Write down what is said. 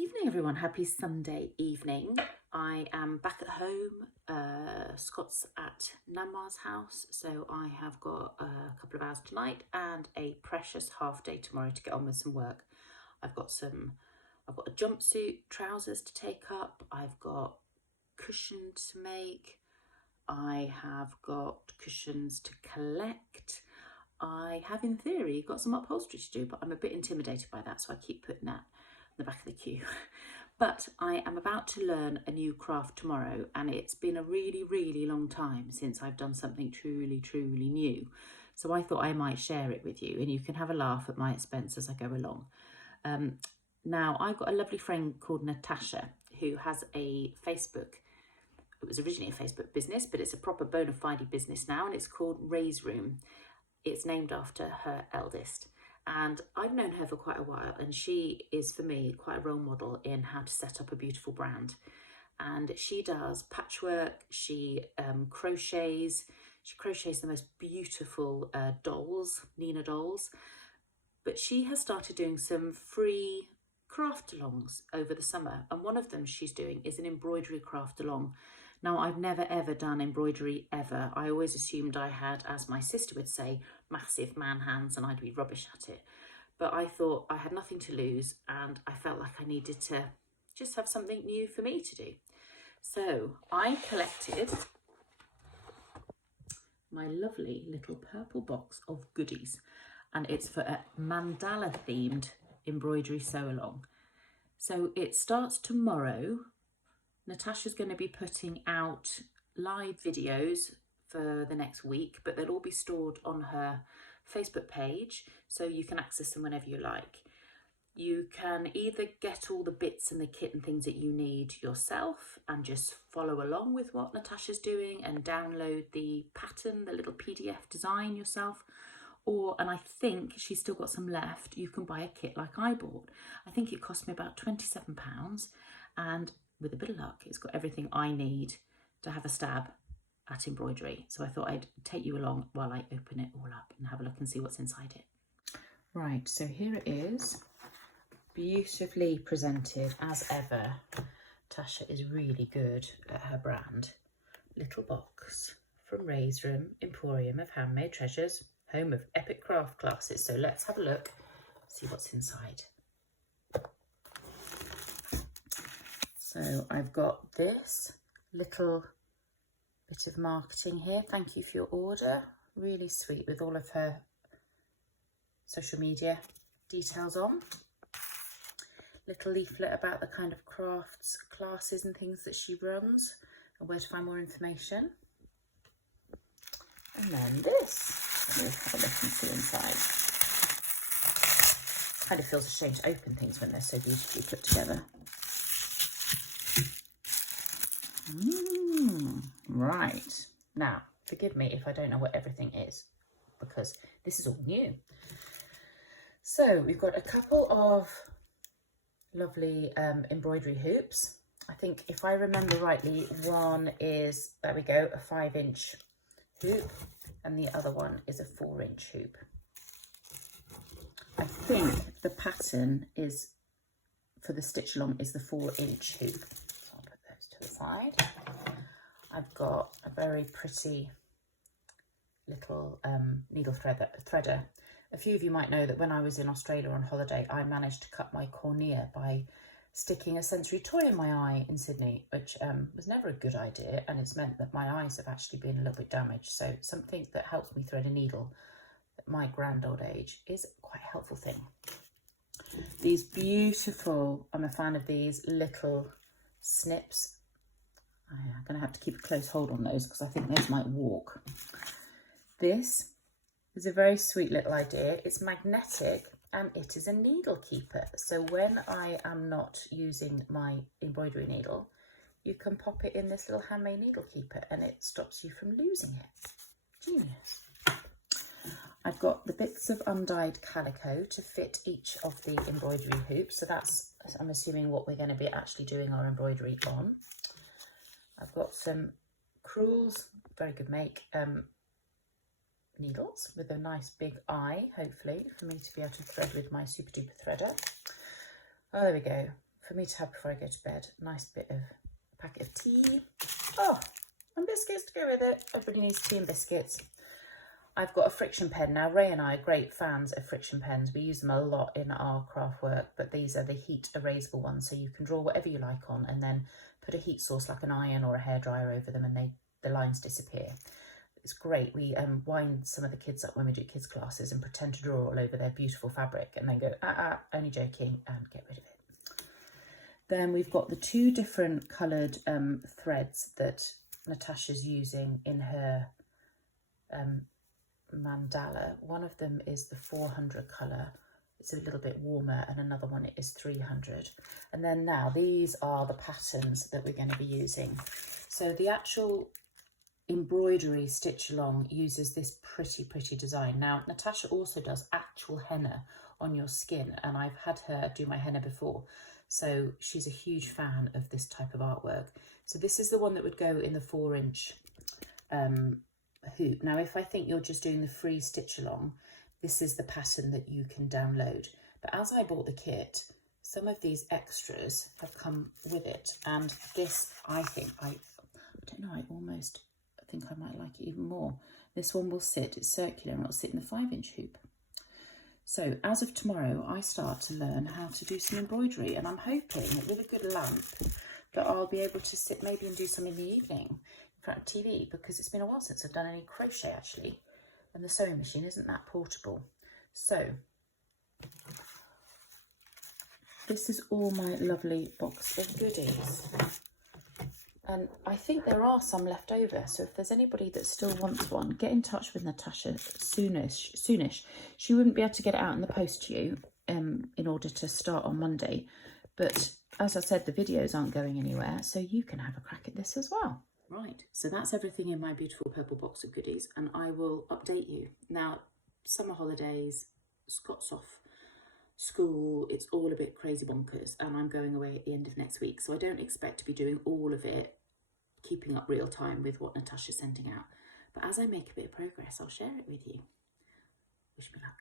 Evening everyone, happy Sunday evening. I am back at home. Scott's at Nama's house, so I have got a couple of hours tonight and a precious half day tomorrow to get on with some work. I've got a jumpsuit, trousers to take up, I've got cushions to make, I have got cushions to collect. I have, in theory, got some upholstery to do, but I'm a bit intimidated by that, so I keep putting that in the back of the queue. But I am about to learn a new craft tomorrow, and it's been a really, really long time since I've done something truly, truly new. So I thought I might share it with you, and you can have a laugh at my expense as I go along. Now, I've got a lovely friend called Natasha who has a Facebook. It was originally a Facebook business, but it's a proper bona fide business now, and it's called Raise Room. It's named after her eldest, and I've known her for quite a while, and she is, for me, quite a role model in how to set up a beautiful brand. And she does patchwork, she crochets the most beautiful dolls, Nina dolls, but she has started doing some free craft alongs over the summer, and one of them she's doing is an embroidery craft along. Now, I've never ever done embroidery ever. I always assumed I had, as my sister would say, massive man hands and I'd be rubbish at it. But I thought I had nothing to lose and I felt like I needed to just have something new for me to do. So I collected my lovely little purple box of goodies, and it's for a mandala themed embroidery sew along. So it starts tomorrow. Natasha's going to be putting out live videos for the next week, but they'll all be stored on her Facebook page, so you can access them whenever you like. You can either get all the bits and the kit and things that you need yourself and just follow along with what Natasha's doing and download the pattern, the little PDF design yourself. Or, and I think she's still got some left, you can buy a kit like I bought. I think it cost me about £27, and with a bit of luck, it's got everything I need to have a stab at embroidery. So I thought I'd take you along while I open it all up and have a look and see what's inside it. Right, so here it is, beautifully presented as ever. Tasha is really good at her brand. Little box from Raise Room, Emporium of Handmade Treasures, home of epic craft classes. So let's have a look, see what's inside. So I've got this little bit of marketing here. Thank you for your order. Really sweet, with all of her social media details on. Little leaflet about the kind of crafts, classes and things that she runs and where to find more information. And then this. Let me have a look and see inside. Kind of feels a shame to open things when they're so beautifully put together. Right, now forgive me if I don't know what everything is, because this is all new. So we've got a couple of lovely embroidery hoops. I think, if I remember rightly, one is, there we go, a 5-inch hoop, and the other one is a 4-inch hoop. I think the pattern is, for the stitch along, is the 4-inch hoop. So I'll put those to the side. I've got a very pretty little needle threader. A few of you might know that when I was in Australia on holiday, I managed to cut my cornea by sticking a sensory toy in my eye in Sydney, which was never a good idea, and it's meant that my eyes have actually been a little bit damaged. So something that helps me thread a needle at my grand old age is quite a helpful thing. These beautiful, I'm a fan of these little snips. I'm going to have to keep a close hold on those because I think those might walk. This is a very sweet little idea. It's magnetic and it is a needle keeper. So when I am not using my embroidery needle, you can pop it in this little handmade needle keeper and it stops you from losing it. Genius. I've got the bits of undyed calico to fit each of the embroidery hoops. So that's, I'm assuming, what we're going to be actually doing our embroidery on. I've got some crewels, very good make, needles with a nice big eye, hopefully, for me to be able to thread with my super duper threader. Oh, there we go. for me to have before I go to bed. Nice bit of packet of tea. Oh, and biscuits to go with it. Everybody needs tea and biscuits. I've got a friction pen. Now, Ray and I are great fans of friction pens. We use them a lot in our craft work, but these are the heat erasable ones, so you can draw whatever you like on and then put a heat source like an iron or a hairdryer over them, and the lines disappear. It's great. We wind some of the kids up when we do kids classes and pretend to draw all over their beautiful fabric and then go, only joking, and get rid of it. Then we've got the 2 different coloured threads that Natasha's using in her mandala. One of them is the 400 colour. It's a little bit warmer, and another one is 300. And then now these are the patterns that we're going to be using. So the actual embroidery stitch along uses this pretty design. Now, Natasha also does actual henna on your skin, and I've had her do my henna before, so she's a huge fan of this type of artwork. So this is the one that would go in the 4-inch hoop. Now, if I think you're just doing the free stitch along, this is the pattern that you can download. But as I bought the kit, some of these extras have come with it, and this, I think, I don't know, I think I might like it even more. This one will sit, it's circular, and it'll sit in the 5-inch hoop. So as of tomorrow, I start to learn how to do some embroidery, and I'm hoping that with a good lamp that I'll be able to sit maybe and do some in the evening in front of TV, because it's been a while since I've done any crochet actually, and the sewing machine isn't that portable. So this is all my lovely box of goodies. And I think there are some left over, so if there's anybody that still wants one, get in touch with Natasha soonish. She wouldn't be able to get it out in the post to you in order to start on Monday. But as I said, the videos aren't going anywhere, so you can have a crack at this as well. Right, so that's everything in my beautiful purple box of goodies, and I will update you. Now, summer holidays, Scott's off school, it's all a bit crazy bonkers, and I'm going away at the end of next week, so I don't expect to be doing all of it keeping up real time with what Natasha's sending out, but as I make a bit of progress, I'll share it with you. Wish me luck.